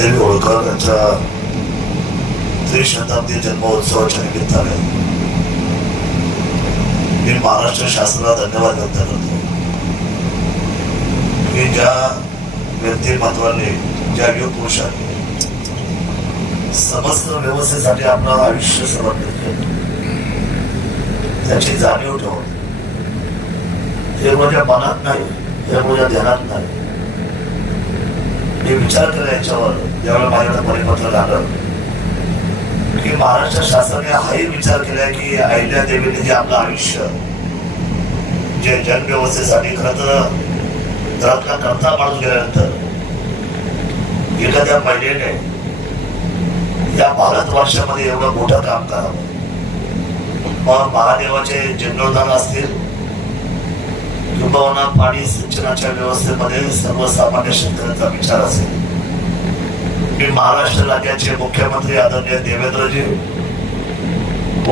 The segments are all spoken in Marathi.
अहिल्यादेवी होळकर यांच्या त्रिशताब्दी जन्मोत्सवाच्या निमित्ताने मी महाराष्ट्र शासनाला धन्यवाद व्यक्त करतो की ज्या व्यक्तिमत्वाने, ज्या युग पुरुषांनी समस्त व्यवस्थेसाठी आपलं आयुष्य समर्पित केलं, त्याची जाणीव ठेवून हे माझ्या मनात नाही, हे माझ्या ध्यानात नाही, मी विचार केला याच्यावर ज्यावेळेला माझ्याकडे परिपत्र आलं की महाराष्ट्र शासनाने हाही विचार केला की अहिल्यादेवीने जे आपलं आयुष्य जे जनव्यवस्थेसाठी खरं तर घरातला करता माणूस गेल्यानंतर एखाद्या महिलेने या भारतवर्षामध्ये एवढं मोठं काम करावं, मग महादेवाचे जीर्णोद्धार असतील किंवा पाणी सिंचनाच्या व्यवस्थेमध्ये सर्वसामान्य शेतकऱ्यांचा विचार असेल, मी महाराष्ट्र राज्याचे मुख्यमंत्री आदरणीय देवेंद्रजी,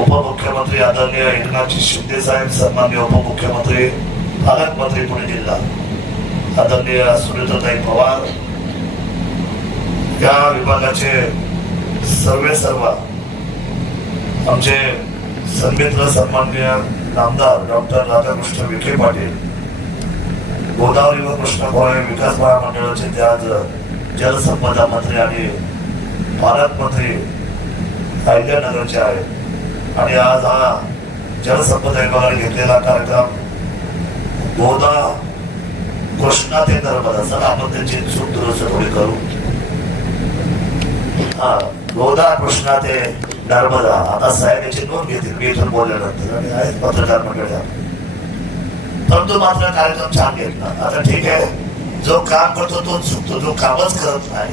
उपमुख्यमंत्री आदरणीय एकनाथजी शिंदे साहेब, सन्माननीय उपमुख्यमंत्री पालकमंत्री पुणे जिल्हा आदरणीय सुनीताताई पवार, या विभागाचे सर्व आमचे सन्मित्र सन्माननीय नामदार डॉक्टर राधाकृष्ण विखे पाटील, गोदावरी व कृष्ण खोरे विकास महामंडळाचे ते आज जलसंपदा मंत्री आणि पालकमंत्री अहिल्यानगरचे आहेत आणि आज हा जलसंपदा विभागाने घेतलेला कार्यक्रम गोदा कृष्णा ते नर्मदा, सर आपण त्यांची चूक दुरुस्त थोडी करू, हा गोदा कृष्णा ते नर्मदा, आता साहेब याची नोंद घेतील मी इथून बोलल्यानंतर आणि आहेत पत्रकार मंडळी, परंतु मात्र कार्यक्रम छान घेतला. आता ठीक आहे, जो काम करतो तो चुकतो, जो कामच करत नाही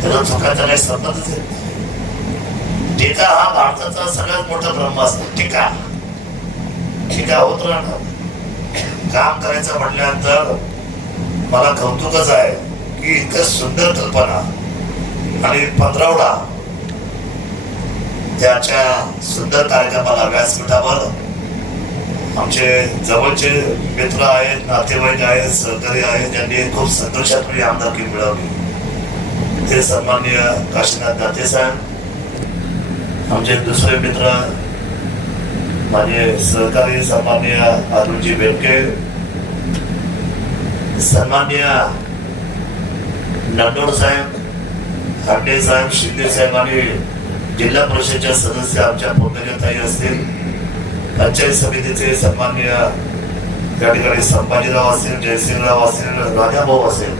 त्याला चुकायचा काही संबंधच येत नाही. टीका हा भारताचा सगळ्यात मोठा ब्रह्मास्त्र. टीका होत राहणार. काम करायचं म्हटल्यानंतर मला कौतुकच आहे की इतकं सुंदर कल्पना आणि पंधरवडा त्याच्या सुंदर कार्यक्रमाला व्यासपीठावर आमचे जवळचे मित्र आहेत, नातेवाईक आहेत, सहकारी आहेत, ज्यांनी खूप संतोषात आमदारकी मिळवली, ते सन्माननीय काशीनाथ दाते साहेब, आमचे दुसरे मित्र माझे सहकारी सन्माननीय अरुणजी बेनके, सन्माननीय नंदोड साहेब, खांडे साहेब, शिंदे साहेब आणि जिल्हा परिषदेच्या सदस्य आमच्या पोटलेताई असतील, पंचायत समितीचे सन्माननीय त्या ठिकाणी संभाजीराव असतील, जयसिंगराव असतील, राजाभाऊ असेल,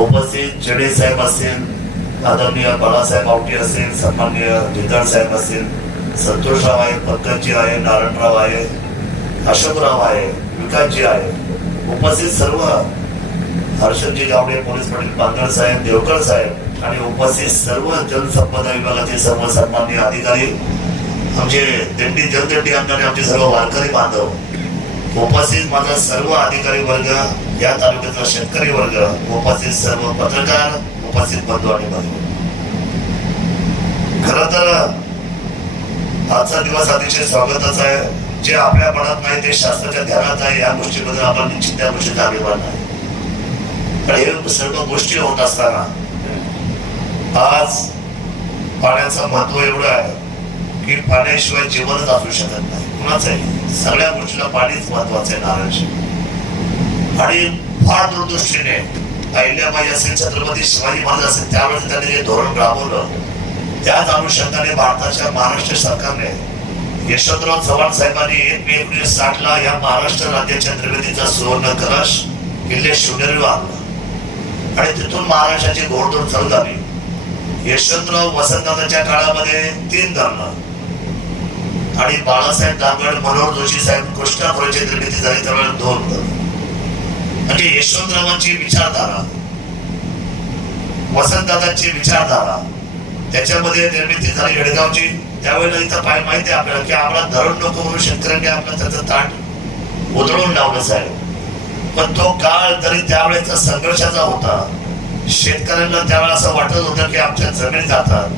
उपस्थित चेडे साहेब असतील, आदरणीय बाळासाहेब आवटी असतील, सन्माननीय जिंदाळ साहेब असतील, संतोषराव आहे, पंकजजी आहे, नारायणराव आहे, अशोकराव आहे, विकासजी आहे, उपस्थित सर्व हर्षदजी गावडे, पोलीस पाटील पांगळ साहेब, देवकर साहेब आणि उपस्थित सर्व जलसंपदा विभागातील सर्व सन्माननीय अधिकारी, आमचे दिंडी जलदिंडी आमदार, आमचे सर्व वारकरी बांधव, उपस्थित माझा सर्व अधिकारी वर्ग, या तालुक्याचा शेतकरी वर्ग, उपस्थित सर्व पत्रकार, उपस्थित बंधू आणि बंधू, खर तर आजचा दिवस अतिशय स्वागताचा आहे. जे आपल्या मनात नाही ते शास्त्राच्या ध्यानात आहे, या गोष्टीबद्दल आपण निश्चित त्या गोष्टीचा अभिमान आहे. हे सर्व गोष्टी होत असताना आज पाण्याचं महत्व एवढं आहे की पाण्याशिवाय जीवनच असू शकत नाही कुणाचंही. सगळ्या गोष्टीला पाणीच महत्वाचं आहे नारायणशी. आणि फार दूरदृष्टीने अहिल्याबाई असेल, छत्रपती शिवाजी महाराज असेल, त्यावेळेस त्यांनी जे धोरण राबवलं, त्याच अनुषंगाने भारताच्या महाराष्ट्र सरकारने यशवंतराव चव्हाण साहेबांनी 1 मे 1960 या महाराष्ट्र राज्याच्या निर्मितीचा सुवर्ण कलश किल्ले शिवनेरीवर आणला आणि तिथून महाराष्ट्राची घोडदौड चालू झाली. यशवंतराव वसंतदादांच्या काळामध्ये 3 धरणं आणि बाळासाहेब दांगड, मनोहर जोशी साहेब कृष्णा खोऱ्याची निर्मिती झाली त्यावेळेला 2 धरणं. म्हणजे यशवंतरावांची विचारधारा, वसंतदादांची विचारधारा, त्याच्यामध्ये निर्मिती झाली येडगावची. त्यावेळेला इथं माहिती आहे आपल्याला की आम्हाला धरण नको म्हणून शेतकऱ्यांनी आपलं त्याचं ताट उधळून लावलं साहेब. पण तो काळ तरी त्यावेळेचा संघर्षाचा होता. शेतकऱ्यांना त्यावेळेला असं वाटत होतं की आमच्या जमीन जातात,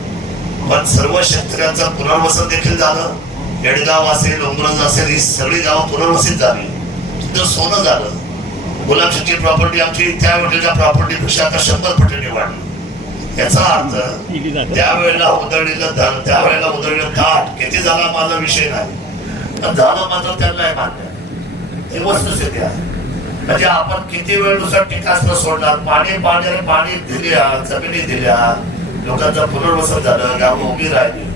पण सर्व शेतकऱ्यांचं पुनर्वसन देखील झालं. येडगाव असेल, उमरज असेल, ही सगळी गावं पुनर्वसित झाली, तिथं सोनं झालं. गुलाबशेठची प्रॉपर्टी आमची त्यावेळेच्या प्रॉपर्टीपेक्षा आता 100 पटीने वाढली. याचा अर्थ त्यावेळेला उधळलेलं धन, त्यावेळेला उधळलेलं ताट किती झाला माझा विषय नाही, पण झालं मात्र त्यांना मान्य. ही वस्तुस्थिती आहे. म्हणजे आपण किती वेळ नुसार टीकास्त्र सोडणार, पाणी दिल्या, जमिनी दिल्या, लोकांचं पुनर्वसन झालं, गावं उभी राहिली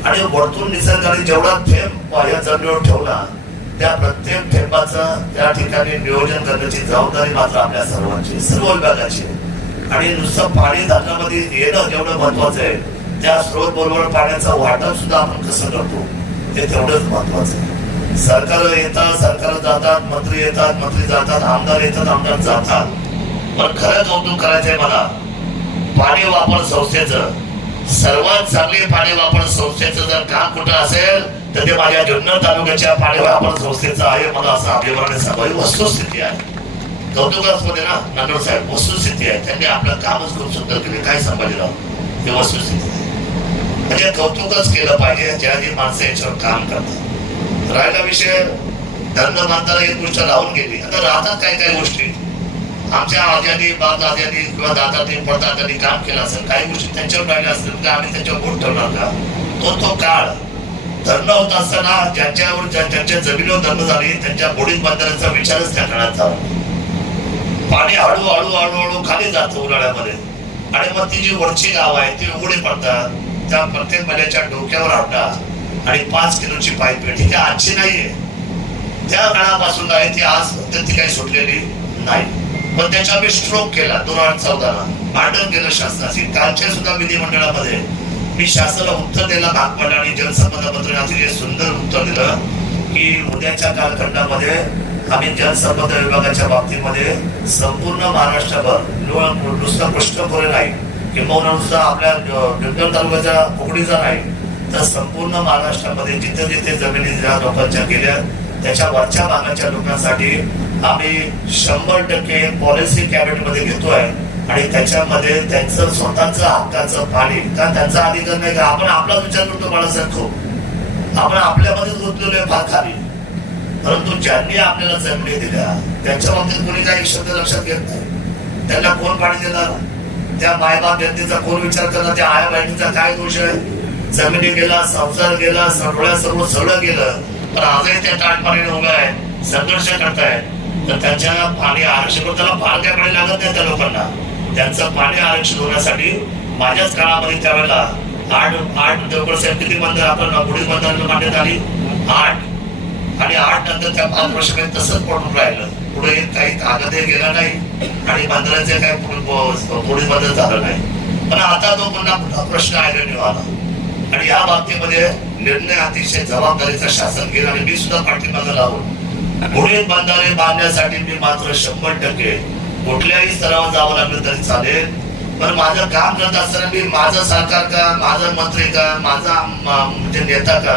आणि वरतून निसर्गाने जेवढा थेंब या जमिनीवर ठेवला त्या प्रत्येक थेंबाचं त्या ठिकाणी नियोजन करण्याची जबाबदारी मात्र आपल्या सर्वांची, सर्व विभागाची. आणि नुसतं पाणी धान्यामध्ये येणं जेवढं महत्वाचं आहे, त्या स्रोत बरोबर पाण्याचं वाटप सुद्धा आपण कसं करतो ते तेवढंच महत्वाचं आहे. सरकार येतात, सरकार जातात, मंत्री येतात, मंत्री जातात, आमदार येतात, आमदार जातात. पण खरं कौतुक करायचंय मला पाणी वापर संस्थेचं. सर्वात चांगली पाणी वापर संस्थेचं जर काम कुठं असेल तर ते माझ्या जुन्नर तालुक्याच्या पाणी वापर संस्थेचं आहे. मला असं अभिमानाने सांगावी वस्तुस्थिती आहे. कौतुकास्पद आहे ना नांदोड साहेब, वस्तुस्थिती आहे. त्यांनी आपलं कामच खूप सुंदर केले. काय संभाजीराव, ही वस्तुस्थिती आहे. म्हणजे कौतुकच केलं पाहिजे ज्या जी माणसं याच्यावर काम करतात. राहिला विषय धरण बांधताना एक गोष्ट राहून गेली. आता राहतात काय काय गोष्टी आमच्या आज्यांनी, बापदाद्यांनी किंवा दादांनी पडदादांनी काम केलं असेल, काही गोष्टी त्यांच्यावर राहिल्या असतील का आम्ही त्यांच्यावर बोट ठेवणार का? तो काळ धरणं होत असताना ज्यांच्या जमिनीवर धरणं झाली त्यांच्या बोडीत बांधण्याचा विचारच त्या काळात झाला. पाणी हळूहळू खाली जातं उन्हाळ्यामध्ये आणि मग ती जी वरची गाव आहे ती उघडी पडतात. त्या प्रत्येक महिन्याच्या डोक्यावर आणतात आणि 5 किलोची पाईपपेटी ती आजची नाहीये, त्या काळापासून आहे ती. आज ती काही सुटलेली नाही. पण त्याच्या आम्ही स्ट्रोक केला 2014 भांडण केलं शासनाशी. कालच्या सुद्धा विधिमंडळामध्ये मी शासनाला उत्तर द्यायला भाग पडला आणि जलसंपदा मंत्र्यांना अतिशय सुंदर उत्तर दिलं की उद्याच्या कालखंडामध्ये आम्ही जलसंपदा विभागाच्या बाबतीमध्ये संपूर्ण महाराष्ट्रभर नुसतं कृष्णखोरे नाही किंवा नुसतं आपल्या जुन्नर तालुक्याच्या कुकडीचा नाही तर संपूर्ण महाराष्ट्रामध्ये जिथे जिथे जमिनी लोकांच्या गेल्या त्याच्या वरच्या भागाच्या लोकांसाठी आम्ही 100% पॉलिसी कॅबिनेटमध्ये घेतोय आणि त्याच्यामध्ये त्यांचं स्वतःचं हक्काचं पाणी, कारण त्यांचा अधिकार नाही का आपण आपलाच विचार करतो बाळासाहेब खूप आपण आपल्यामध्येच गुंतलेलो आहे फार खाली. परंतु ज्यांनी आपल्याला जमिनी दिल्या त्यांच्या बाबतीत कोणी काही शब्द लक्षात घेत नाही. त्यांना कोण पाणी देणार? त्या मायबाप जनतेचा कोण विचार करणार? त्या आया बहिणीचा काय दोष आहे? जमिनी गेला, संसार गेला, सर्व सगळं गेलं, पण आजही त्या ताटपाणीने उभं आहे, संघर्ष करतायत. तर त्यांच्या पाणी आरक्षण त्याला फार काय पाणी लागत नाही त्या लोकांना. त्यांचं पाणी आरक्षण होण्यासाठी माझ्याच काळामध्ये त्यावेळेला 8 देवगड किती बंदर आपण पुढील बंदराला मान्यता आली 8 आणि 8 नंतर त्या 5 वर्षामध्ये तसंच पडून राहिलं. पुढे काही कागद गेला नाही आणि बंदराचे काही पुढील बंदर झालं नाही. पण आता तो पुन्हा प्रश्न आहे आला आणि या बाबतीमध्ये निर्णय अतिशय जबाबदारीचा शासन घेईल आणि मी सुद्धा पाठीमागे लावून पुढील बंधारे बांधण्यासाठी मी मात्र 100% कुठल्याही स्तरावर जावं लागलं तरी चालेल. पण माझं काम करत असताना मी माझं सरकार का, माझा मंत्री का, माझा म्हणजे नेता का,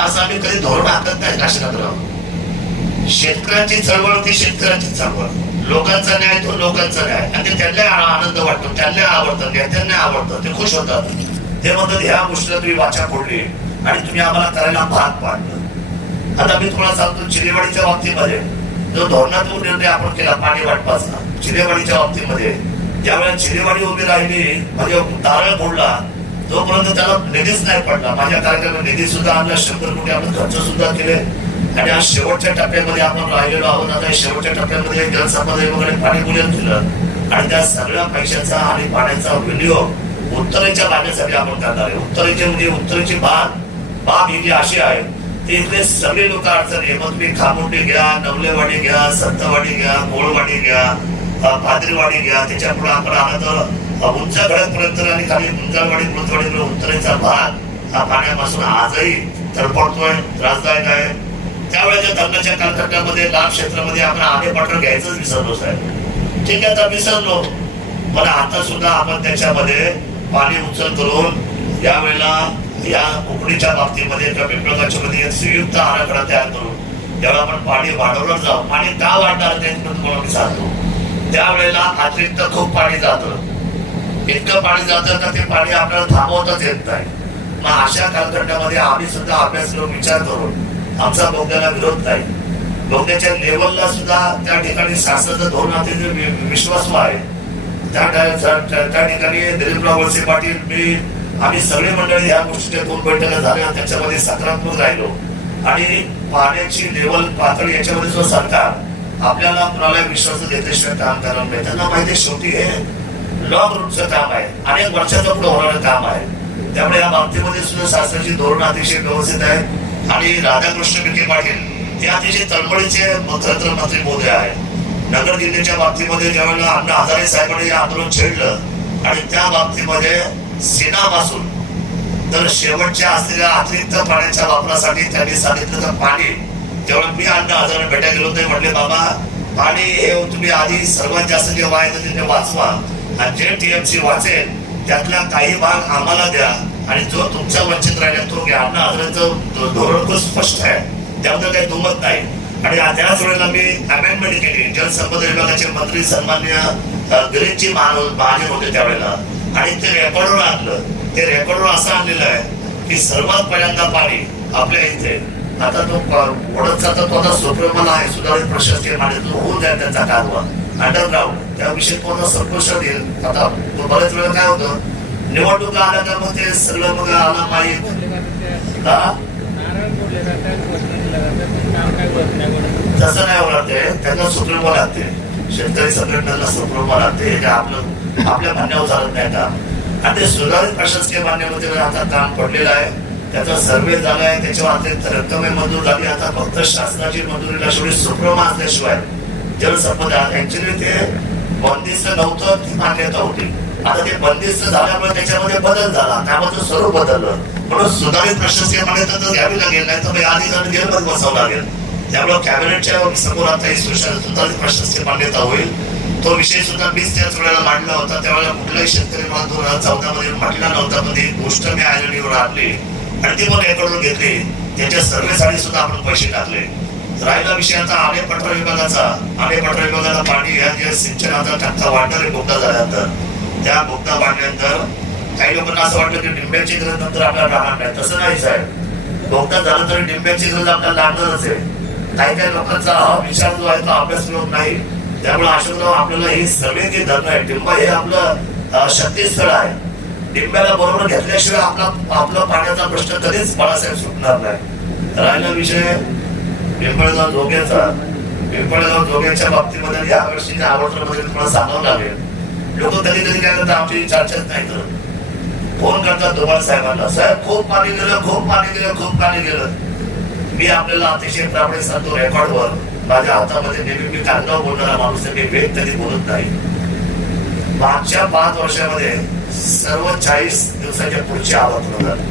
असं आम्ही कधी धोरण आखत नाही शासनात. शेतकऱ्यांची चळवळ ती शेतकऱ्यांची चळवळ, लोकांचा न्याय तो लोकांचा न्याय आणि ते त्यांना आनंद वाटतो, त्यांना आवडतं, नेत्यांना आवडतं, ते खुश होतात. ते म्हणतात ह्या गोष्टीला तुम्ही वाचा फोडली आणि तुम्ही आम्हाला करायला भाग पाडलं. आता मी तुम्हाला सांगतो चिरेवाडीच्या बाबतीमध्ये जो धोरणात्मक निर्णय आपण केला पाणी वाटपाचा, चिरेवाडीच्या बाबतीमध्ये ज्यावेळेला चिरेवाडी उभी राहिली म्हणजे दारळ फोडला जोपर्यंत त्याला निधीच नाही पडला. माझ्या कार्यक्रमात निधी सुद्धा आणला, 100 कोटी आपण खर्च सुद्धा केले आणि आज शेवटच्या टप्प्यामध्ये आपण राहिलेलो आहोत. आता शेवटच्या टप्प्यामध्ये जलसंपदा विभागाने पाणी पुरवठा केलं आणि त्या सगळ्या पैशाचा आणि पाण्याचा विनियोग उत्तरेच्या भागासाठी आपण करणार आहे. उत्तरेचे म्हणजे उत्तरेची बाब ही जी अशी आहे ते इथले सगळे लोक अडचण आहे. मग तुम्ही खामोटी घ्या, नवलेवाडी घ्या, संतवाडी घ्या, गोळवाडी घ्या, पादरीवाडी घ्या, त्याच्या पुढे आपण आला तर उंच गडपर्यंत आणि खाली मुंजाळवाडी मृतवाडी उत्तरेचा भाग हा पाण्यापासून आजही तडफडतोय, त्रासदायक आहे. त्यावेळेच्या धरणाच्या कालखंडामध्ये लाभ क्षेत्रामध्ये आपण आधे पाठर घ्यायचंच विसरलो साहेब. ठीक आहे, आता विसरलो, पण आता सुद्धा आपण त्याच्यामध्ये पाणी उचल करून यावेळेला या कुकडीच्या बाबतीमध्ये किंवा पिंपळगावच्या मध्ये संयुक्त आराखडा तयार करून ज्यावेळेला आपण पाणी वाढवलं जाऊ, पाणी का वाढणार ते तुम्हाला मी सांगतो. त्यावेळेला अतिरिक्त खूप पाणी जातं, इतकं पाणी जातं का ते पाणी आपल्याला थांबवताच येत नाही. मग अशा कालखंडामध्ये आम्ही सुद्धा अभ्यास करून विचार करून आमचा बोगद्याला विरोध नाही बोगद्याच्या लेवलला सुद्धा त्या ठिकाणी शासनाचं धोरण अतिशय विश्वासू आहे. त्या ठिकाणी दिलीपराव वळसे पाटील, मी, आम्ही सगळे मंडळी या गोष्टीच्या 2 बैठका झाल्या, त्याच्यामध्ये सकारात्मक राहिलो. आणि पाण्याची लेवल पातळी याच्यामध्ये जो सरकार आपल्याला कुणाला विश्वास देण्याशिवाय काम करणार नाही. त्यांना माहिती शेवटी हे लॉंग रूटचं काम आहे, अनेक वर्षाचं पुढे होणारं काम आहे. त्यामुळे या बाबतीमध्ये सुद्धा शासनाची धोरण अतिशय व्यवस्थित आहे. आणि राधाकृष्ण विखे पाटील हे अतिशय तळमळीचे मंत्री मोदी आहे. नगर जिल्ह्याच्या बाबतीमध्ये ज्यावेळेला अण्णा हजारे साहेबांनी हे आंदोलन छेडलं आणि त्या बाबतीमध्ये सेनापासून तर शेवटच्या असलेल्या अतिरिक्त पाण्याच्या वापरासाठी त्यांनी सांगितलं तर पाणी, जेव्हा मी अण्णा हजारे भेटायला गेलो ते म्हटले बाबा पाणी हे तुम्ही आधी सर्वात जास्त जे व्हायचं ते वाचवा आणि जे टीएमसी वाचेल त्यातला काही भाग आम्हाला द्या आणि जो तुमचा वंचित राहिला तो घ्या. अण्णा हजारेचं धोरण खूप स्पष्ट आहे, त्याबद्दल काही दुमत नाही. आणि त्याच वेळेला मी अमेंडमेंट केली. जलसंपदा विभागाचे मंत्री सन्मान्य गिरीशजी महाजन होते त्यावेळेला, आणि ते रेकॉर्डवर आणलं. ते रेकॉर्डवर असं आणलेलं आहे की सर्वात पहिल्यांदा पाणी आपल्या इथे आता तो ओढत जाता तो आता सुप्रमण आहे, सुधारित प्रशासकीय मान्यता होऊन जाईल त्यांचा कारभार अंडरग्राऊंड, त्याविषयी कोणता संतोष देईल. आता बरेच वेळा काय होतं, निवडणुका आल्या तर मग ते सगळं मग आला माहीत तसं नाही होणार. ते त्यांना सुप्रीमो लागते, शेतकरी संघटनेला सुप्रीमो लागते. हे आपलं आपल्या मान्यावर चालत नाही का. आणि ते सुधारित प्रशासकीय मान्यतेमध्ये आता काम पडलेलं आहे, त्याचा सर्वे झाला आहे, त्याच्यावर अतिरिक्त रक्कम मंजूर झाली. आता फक्त शासनाची मंजुरीला शेवटी सुप्रीमो असल्याशिवाय जलसंपदा ऍक्च्युअली ते बंदिस्त नव्हतं, ती मान्यता होती. आता ते बंदिस्त झाल्यामुळे त्याच्यामध्ये बदल झाला, त्यामध्ये स्वरूप बदललं. म्हणून सुधारित प्रशासकीय मान्यता तर घ्यावी लागेल, नाही तर अधिकारी जेलमध्ये बसावं लागेल. त्यामुळे कॅबिनेटच्या समोर आता ही सुधारित प्रशासकीय मान्यता होईल. तो विषय सुद्धा मीच त्याच वेळेला मांडला होता. त्यावेळेला कुठलाही शेतकरी मला 2014 मध्ये मांडला नव्हता, पण ही गोष्ट मी आयडीवर आणली आणि ती मला रेकॉर्डवर घेतली. त्याच्या सर्वेसाठी सुद्धा आपण पैसे टाकले. राहिला विषय आता आणे पठरा विभागाचा. आणे पठरा विभागाला पाणी या जे सिंचनाचा टक्का वाढणार आहे बोगदा झाल्यानंतर, त्या बोगदा वाढल्यानंतर काही लोकांना असं वाटतं की डिंब्याची गरज नंतर आपल्याला राहणार नाही. तसं नाही साहेब, बोगदा झालं तर डिंब्याची गरज आपल्याला लागणारच आहे. काही काही लोकांचा विचार जो आहे तो अभ्यासक्रम नाही. त्यामुळे अशोकराव आपल्याला ही सगळे जे धरणं आहे, डिंबा हे आपलं शक्तीस्थळ आहे. डिंब्याला बरोबर घेतल्याशिवाय आपला पाण्याचा प्रश्न कधीच बाळासाहेब सुटणार नाही. राहिला विषय पिंपळगाव जोग्याचा. पिंपळगाव जोग्याच्या बाबतीमध्ये या वर्षीच्या आवडण्यामध्ये तुम्हाला सांगावं लागेल. लोक कधी कधी काय करतात, आमची चर्चाच नाही करत. फोन करतात दोबार साहेबांना, साहेब खूप पाणी गेलं, खूप पाणी गेलं, खूप पाणी गेलं. मी आपल्याला अतिशय प्रामाणिक सांगतो, रेकॉर्डवर माझ्या हातामध्ये नेहमी मी कागदावर बोलणारा माणूस आहे, मी वेग कधी बोलत नाही. मागच्या 5 वर्षामध्ये सर्व 40 दिवसाच्या पुढची आवर्तन झालं.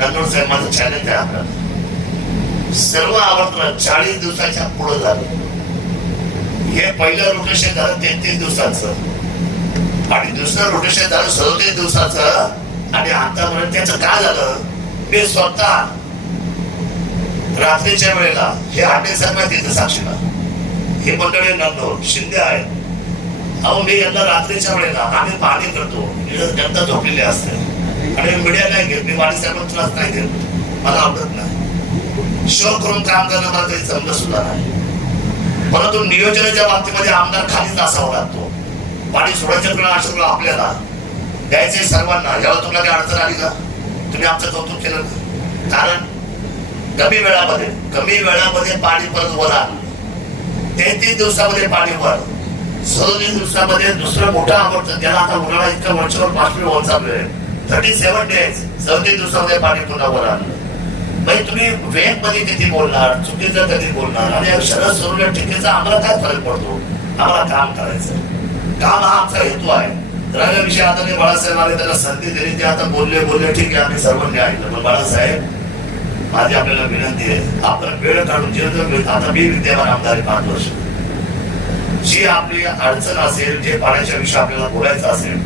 नंदोर साहेब माझं चॅलेंज आहे आपल्याला. सर्व आवर्तन 40 दिवसाच्या पुढे झालं. हे पहिलं रोटेशन झालं 33 दिवसाचं आणि दुसरं रोटेशन झालं 37 दिवसाचं. आणि आतापर्यंत त्याचं काय झालं, मी स्वतः रात्रीच्या वेळेला हे हाटे साहेब तिथे साक्षीला हे मंडळी नंदोर शिंदे आहे. अहो मी यांना रात्रीच्या वेळेला आम्ही पाहणी करतो, जनता झोपलेली असते आणि मीडिया नाही घेत. मी वाणीसाहेबांना त्रास नाही देत, मला आवडत नाही. शो करून काम करणं मला काही जमलं सुद्धा नाही. परंतु नियोजनाच्या बाबतीमध्ये आमदार खालीच असावा लागतो. पाणी सोडायच्या वेळेला अशोकला आपल्याला द्यायचे सर्वांना. जेव्हा तुम्हाला काही अडचण आली का, तुम्ही आमचं कौतुक केलं का? कारण कमी वेळामध्ये पाणी परत वर आलं. 33 दिवसामध्ये पाणी वर, 37 दिवसामध्ये दुसरं मोठं आवडतं ज्याला आता उन्हाळा इतका वर्षावर 5 वर चालू आहे. 37 डेज 37 दिवसामध्ये पाणी पुन्हा वर आलं. म्हणजे तुम्ही वेग मध्ये किती बोलणार, चुकीचं कधी बोलणार, आणि शरद सोडल्या टीकेचा आम्हाला काय फरक पडतो. आम्हाला काम करायचं, काम हा आमचा हेतू आहे. राहिला विषय आता मी बाळासाहेब आले, त्यांना संधी दिली, ते आता बोलले ठीक आहे, आम्ही सर्वांनी ऐकलं. पण बाळासाहेब माझी आपल्याला विनंती आहे, आपण वेळ काढून जे आता मी विद्यमान आमदार 5 वर्ष, जी आपली अडचण असेल, जे पाण्याच्या विषयी आपल्याला बोलायचं असेल,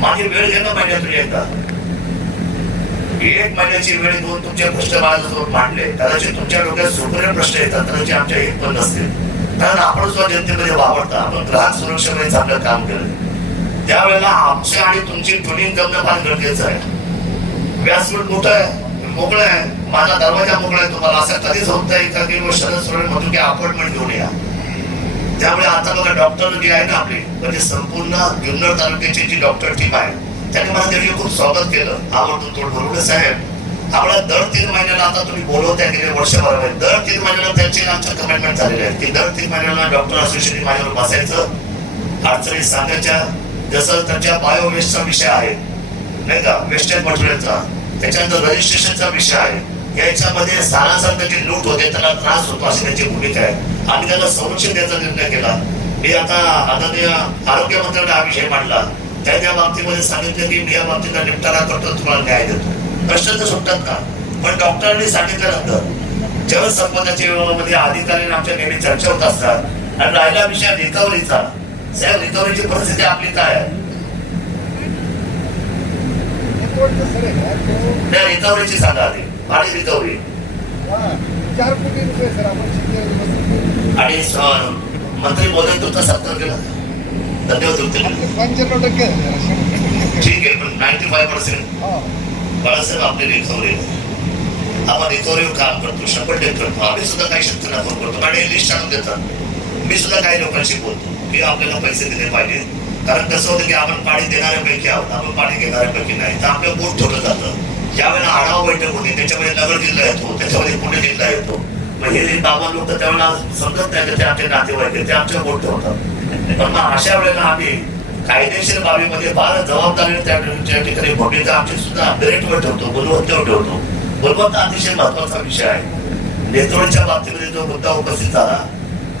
माझी वेळ घेणं महिन्यातून एकदा, 1 महिन्याची वेळ घेऊन तुमचे प्रश्न माझ्यासोबत मांडले. कदाचित तुमच्या डोक्यात सुपरे प्रश्न येतात, कदाचित आमच्या एक पण नसतील. कारण आपण सुद्धा जनतेमध्ये वावरता, आपण ग्राहक सुरक्षेमध्ये चांगलं काम केलं. त्यावेळेला आमच्या आणि तुमची ट्युनिंग करणं फार गरजेचं आहे. व्यासपीठ मोठं आहे, मोकळं आहे, माझा दरवाजा मोकळा आहे तुम्हाला. असं कधीच होत नाही का की शरद सोरेन म्हणतो की अपॉइंटमेंट घेऊन या. त्यामुळे आता बघा डॉक्टर जी आहे ना आपली, म्हणजे संपूर्ण जुन्नर तालुक्याची जी डॉक्टर टीम आहे त्यांनी मला त्यांनी खूप स्वागत केलं आवडून तोड भरून. साहेब आम्हाला दर 3 महिन्याला आता तुम्ही बोलवताय गेले वर्षभरामध्ये, दर 3 महिन्याला त्यांची आमच्या कमिटमेंट झालेली आहे की दर 3 महिन्याला डॉक्टर असोसिएशन माझ्यावर बसायचं, अडचणी सांगायच्या. जसं त्यांच्या बायोवेस्टचा विषय आहे नाही का, वेस्टेज मटेरियलचा, त्याच्यानंतर रजिस्ट्रेशनचा विषय आहे, याच्यामध्ये सारासार त्याची लूट होते, त्याला त्रास होतो अशी त्यांची भूमिका आहे. आम्ही त्यांना संरक्षण द्यायचा निर्णय केला. मी आता आदरणीय आरोग्यमंत्र्यांना हा विषय मांडला, त्या बाबतीमध्ये सांगितलं की मी या बाबतीचा निपटारा करतो, तुम्हाला न्याय देतो. प्रश्न तर सुटतात का? पण डॉक्टरांनी सांगितल्यानंतर जलसंपदाच्या विभागामध्ये अधिकाऱ्यांनी आमच्या नेहमी चर्चा होत असतात. आणि राहिला विषय रिकव्हरीचा, साहेब रिकव्हरीची परिस्थिती आपली काय आहे? त्या रिकव्हरीची सांगा आधी. आणि रिकव्हरी 4 कोटी रुपये सर आपण आणि मंत्री महोदय तुमचा सत्कार केला, धन्यवाद तुमचे. 95% ठीक आहे, पण 95% बाळासाहेब आपली रिकव्हरी, आपण रिकव्हरीवर काम करतो, 100% करतो. आम्ही सुद्धा काही शेतकऱ्यांना फोन करतो आणि लिस्ट आणून देतात. मी सुद्धा काही लोकांशी बोलतो की आपल्याला पैसे दिले पाहिजे, कारण कसं होतं की आपण पाणी देणाऱ्यापैकी आहोत, आपण पाणी घेणाऱ्यापैकी नाही. तर आपलं बोट ठेवलं जातं. ज्यावेळेला आढावा बैठक होती त्याच्यामध्ये नगर जिल्हा येतो, त्याच्यामध्ये पुणे जिल्हा येतो. मग हे बाबा लोक त्यावेळेला समजत नाही की ते आमचे नातेवाईक ते आमच्या बोट ठेवतात. पण मग अशा वेळेला आम्ही कायदेशीर बाबीमध्ये फार जबाबदारीने त्या ठिकाणी भूमिका आमची सुद्धा ब्रेटवर ठेवतो, गुणवत्तेवर ठेवतो. गुणवत्ता अतिशय महत्वाचा विषय आहे. नेतृत्वाच्या बाबतीमध्ये जो मुद्दा उपस्थित झाला,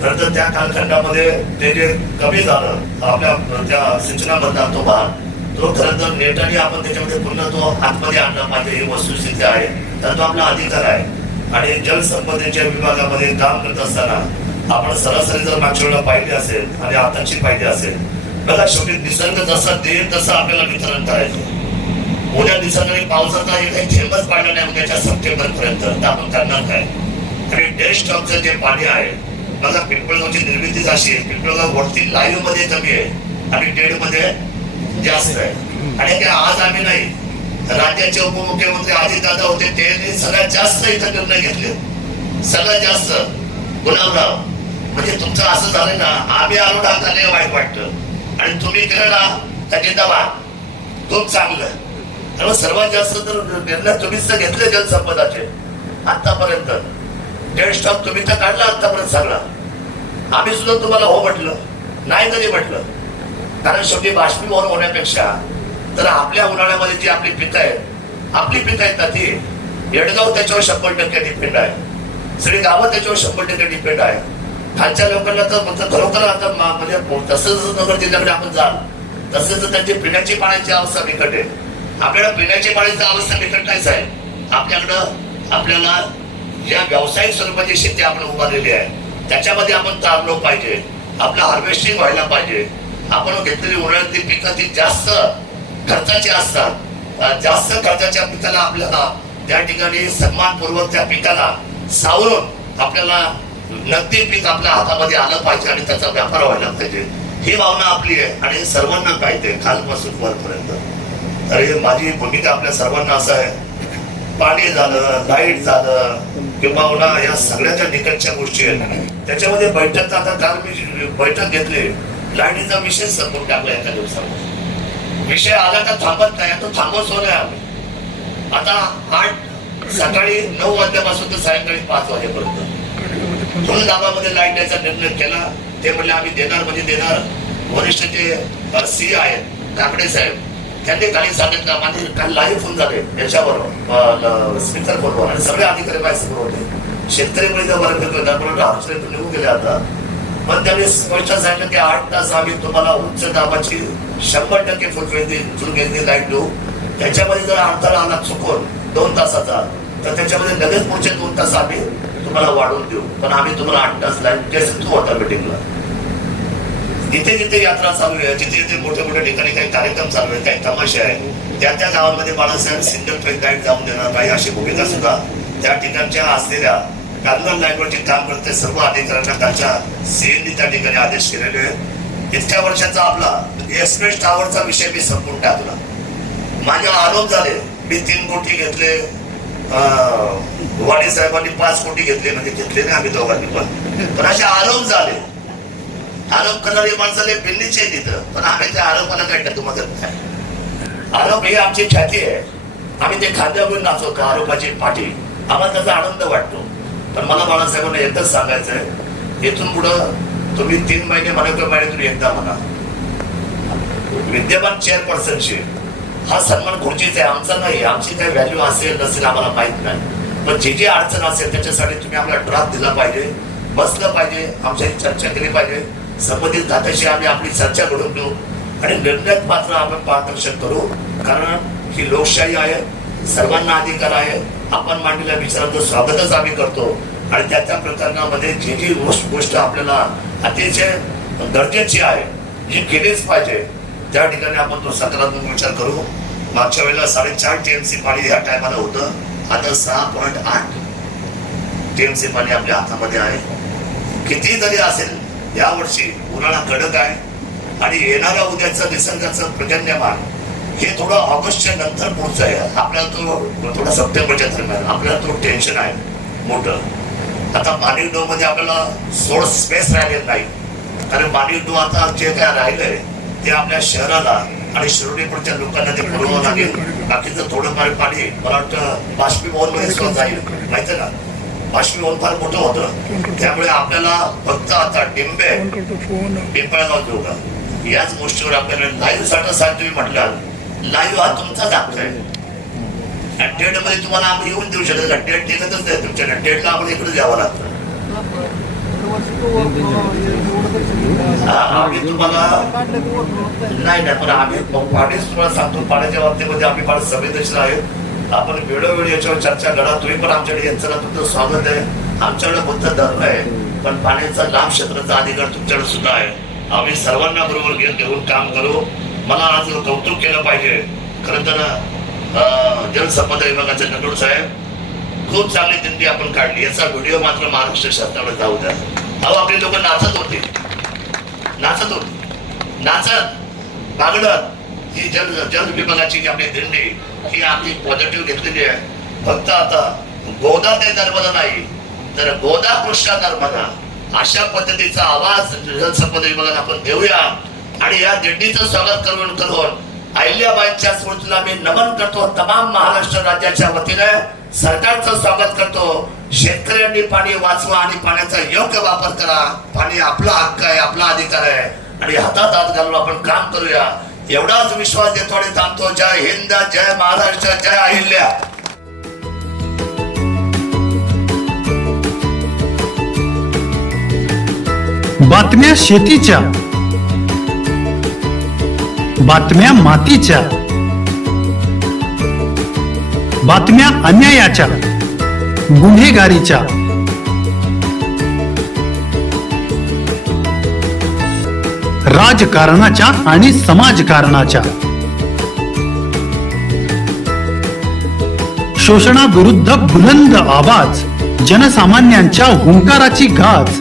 खरं तर त्या कालखंडामध्ये ते जे कमी झालं आपल्या त्या सिंचनामधला तो भाग, तो खरं तर नेटाने आपण त्याच्यामध्ये पुन्हा तो आतमध्ये आणला पाहिजे, ही वस्तुस्थिती आहे. तर तो आपला अधिकार आहे. आणि जलसंपदेच्या विभागामध्ये काम करत असताना आपण सरासरी जर मागच्या वेळेला पाहिली असेल आणि आताची पाहिली असेल, बघा शेवटी निसर्ग जसा देईल तसं आपल्याला वितरण करायचं. उद्या निसर्गाने पावसाचा काही थेंबच पाडला नाही उद्याच्या सप्टेंबर पर्यंत, तर आपण करणार काय? आणि डेस्ट स्टॉकचं जे पाणी आहे बघा, पिंपळगावची निर्मितीच अशी आहे, पिंपळगाव वरती लाईव्ह मध्ये कमी आहे आणि डेड मध्ये जास्त आहे. आणि ते आज आम्ही नाही, राज्याचे उपमुख्यमंत्री अजितदादा होते, त्यांनी सगळ्यात जास्त इथं निर्णय घेतले, सगळ्यात जास्त. गुलाबराव म्हणजे तुमचं असं झालं ना, आम्ही आलो ढाकाने वाईट वाटतं आणि तुम्ही केलं ना तर जिंदाबाद, खूप चांगलं. आणि सर्वात जास्त तर निर्णय तुम्हीच तर घेतले जलसंपदाचे आतापर्यंत. डेड स्टॉक तुम्ही तर काढला आतापर्यंत सगळा. आम्ही सुद्धा तुम्हाला हो म्हटलं, नाही तरी म्हटलं, कारण शेवटी बाष्पीभवन होण्यापेक्षा तर आपल्या उन्हाळ्यामध्ये जी आपली पिकं आहेत, आपली पिकं आहेत ना ती, येडगाव त्याच्यावर 100% डिपेंड आहे, सगळी गावं त्याच्यावर 100% डिपेंड आहे. खालच्या लोकांना तर खरोखर आता म्हणजे तसं जसं नगर जिल्ह्याकडे आपण जाल तसं त्यांची पिण्याची पाण्याची अवस्था बिकट आहे. आपल्याला पिण्याची पाण्याची अवस्था बिकट नाहीच आहे. आपल्याला या व्यावसायिक स्वरूपाची शेती आपण उभारलेली आहे, त्याच्यामध्ये आपण तारलो पाहिजे, आपलं हार्वेस्टिंग व्हायला पाहिजे. आपण घेतलेली उन्हाळ्यातली पिकं ती जास्त खर्चाची असतात, जास्त खर्चाच्या पिकाला आपल्याला त्या ठिकाणी सन्मानपूर्वक त्या पिकाला सावरून आपल्याला नगदी पीक आपल्या हातामध्ये आलं पाहिजे आणि त्याचा व्यापार व्हायला पाहिजे, ही भावना आपली आहे. आणि सर्वांना पाहिजे खालपासून वरपर्यंत. तर माझी भूमिका आपल्या सर्वांना असं आहे, पाणी झालं, लाईट झालं किंवा पुन्हा या सगळ्याच्या निकटच्या गोष्टी आहेत, त्याच्यामध्ये बैठक. आता काल मी बैठक घेतली, लाईटीचा विषय संपून टाकला एका दिवसामध्ये. विषय आला का थांबत नाही, तो थांबवतो नाही आम्ही. आता सकाळी 9 वाजल्यापासून तर सायंकाळी 5 वाजेपर्यंत फुल दाबामध्ये लाईट द्यायचा निर्णय केला. ते म्हणले आम्ही देणार म्हणजे देणार. वरिष्ठ जे सी आहेत काकडे साहेब, त्यांनी खाली सांगितलं, माझे काल लाईव्ह फोन झाले याच्यावर स्पीकर फोनवर आणि सगळे अधिकारी माझ्यासमोर होते. शेतकरी म्हणजे बऱ्यापैकी निघून गेले आता, पण त्यांनी स्पष्ट सांगितलं की 8 तास आम्ही तुम्हाला उच्च दाबाची 100% फुलवेंदी लाईट देऊ. त्याच्यामध्ये जर अंतर आला चुकून 2 तासाचा तर त्याच्यामध्ये लगेच पुढचे 2 तास आम्ही तुम्हाला वाढवून देऊ, पण आम्ही तुम्हाला 8 तास लाईट जसं तू होता मीटिंगला. जिथे जिथे यात्रा चालू आहे, जिथे जिथे मोठ्या मोठ्या ठिकाणी काही कार्यक्रम चालू आहे, काही तमाशे आहे, त्या गावांमध्ये बाळासाहेब सिंगल फेज लाईट जाऊन देणार नाही अशी भूमिका सुद्धा त्या ठिकाणच्या असलेल्या कर्नल लँग्वेजचे काम करते सर्व अधिकाऱ्यांना त्यांच्या सीएननी त्या ठिकाणी आदेश केलेले आहेत. इतक्या वर्षाचा आपला एक्सप्रेस टावरचा विषय मी संपून टाकला. माझे आरोप झाले, मी 3 कोटी घेतले, वाणी साहेबांनी 5 कोटी घेतले, म्हणजे घेतले नाही आम्ही दोघांनी पण असे आरोप झाले. आरोप करणारी माणसाला बिल्लीचे आहे तिथं, पण आम्ही त्या आरोपाला काय टक्कल करत नाही. आरोप ही आमची ख्याती आहे. आम्ही ते खांद्यावर नाचवतो आरोपाची पाठी, आम्हाला त्याचा आनंद वाटतो. पण मला बाळासाहेबांना एकच सांगायचं आहे, इथून पुढं तुम्ही 3 महिने म्हणा महिन्यातून एकदा म्हणा विद्यमान चेअरपर्सनशी हा सन्मान खुर्चीचा आहे, आमचा नाही. आमची काही व्हॅल्यू असेल नसेल आम्हाला माहित नाही, पण जी अडचण असेल त्याच्यासाठी तुम्ही आम्हाला ड्राफ्ट दिला पाहिजे, बसलं पाहिजे, आमच्याशी चर्चा केली पाहिजे. संबंधित खात्याशी आम्ही आपली चर्चा घडवून देऊ आणि निर्णयात मात्र आपण मार्गदर्शन करू. कारण ही लोकशाही आहे, सर्वांना अधिकार आहे. आपण मांडलेल्या विचारांचं स्वागतच आम्ही करतो आणि त्या प्रकरणामध्ये जी गोष्ट आपल्याला अतिशय गरजेची आहे जी केलीच पाहिजे, त्या ठिकाणी आपण तो सकारात्मक विचार करू. मागच्या वेळेला 4.5 TMC पाणी या टायमाला होतं, आता 6.8 TMC पाणी आपल्या हातामध्ये आहे. किती जरी असेल यावर्षी उन्हाळा कडक आहे आणि येणाऱ्या उद्याचं निसर्गाचं पर्जन्यमान हे थोडं ऑगस्टच्या नंतर पुढचं आहे. आपल्याला तो थोडा सप्टेंबरच्या दरम्यान आपल्याला तो टेन्शन आहे मोठं. आता माणिकडो मध्ये आपल्याला सोड स्पेस राहिलेलं नाही, कारण माणिकडो आता जे काय राहिलंय ते आपल्या शहराला आणि शिरोडीपूरच्या लोकांना ते पुरवावं लागेल. बाकीचं थोडंफार पाणी मला वाटतं बाष्पीभवन मध्ये सुद्धा जाईल, माहिती ना, बाष्पीभवन फार मोठं होतं. त्यामुळे आपल्याला फक्त आता पिंपळगाव जोगा याच गोष्टीवर आपल्याला लाईव्ह साठी साहेब तुम्ही म्हटलं, लाईव्ह हा तुमचाच हक्क आहे. आणि डेट मध्ये तुम्हाला आम्ही येऊन देऊ शकत का? डेट निघतच नाही तुमच्या डेटला आपण इकडे जावं लागतं. आम्ही तुम्हाला नाही पण आम्ही पाणीच तुम्हाला सांगतो, पाण्याच्या बाबतीमध्ये आम्ही फार संवेदनशील आहे. आपण वेळोवेळी याच्यावर चर्चा घडा. तुम्ही पण आमच्याकडे यांचं तुमचं स्वागत आहे. आमच्याकडे बुद्ध धर्म आहे, पण पाण्याचा लांब क्षेत्राचा अधिकार तुमच्याकडे सुद्धा आहे. आम्ही सर्वांना बरोबर घेऊन काम करू. मला आज कौतुक केलं पाहिजे. खरं तर जलसंपदा विभागाचे नंदूर साहेब खूप चांगली दिंडी आपण काढली, याचा व्हिडिओ मात्र महाराष्ट्र शासनाकडे जाऊ द्या. अहो आपली लोक नाचत होते बागडत. ही जल विभागाची आपली दिंडी ही आपली पॉझिटिव्ह घेतलेली आहे. फक्त आता गोदा ते नर्मदा नाही तर गोदा कृष्णा नर्मदा अशा पद्धतीचा आवाज जलसंपदा विभागाला आपण देऊया आणि या दिंडीचं स्वागत करून अहिल्याबाईंच्या स्मृतीला मी नमन करतो. तमाम महाराष्ट्र राज्याच्या वतीने सरकारचं स्वागत करतो. शेतकऱ्यांनी पाणी वाचवा आणि पाण्याचा योग्य वापर करा. पाणी आपला हक्क आहे, आपला अधिकार आहे आणि हातात हात घालून आपण काम करूया, एवढाच विश्वास देतो आणि थांबतो. जय हिंद, जय महाराष्ट्र, जय अहिल्या. बातम्या शेतीच्या, बातम्या मातीच्या, बातम्या अन्यायाच्या, गुन्हेगारीच्या, राजकारणाच्या आणि समाजकारणाच्या, शोषणाविरुद्ध बुलंद आवाज, जनसामान्यांच्या हुंकाराची गाज,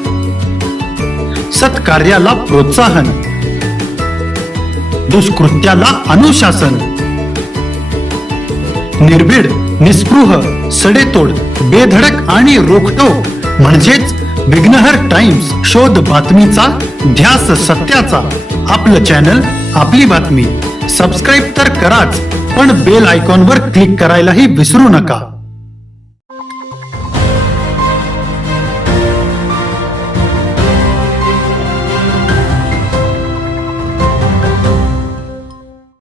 सत्कार्याला प्रोत्साहन, दुष्कृत्याला अनुशासन, निर्भीड, निस्पृह, सडेतोड, बेधडक आणि रोखटोक म्हणजेच विघ्नहर टाइम्स. शोध बातमीचा, ध्यास सत्याचा. आपलं चॅनल, आपली बातमी. सबस्क्राईब तर कराच, पण बेल आयकॉनवर क्लिक करायलाही विसरू नका.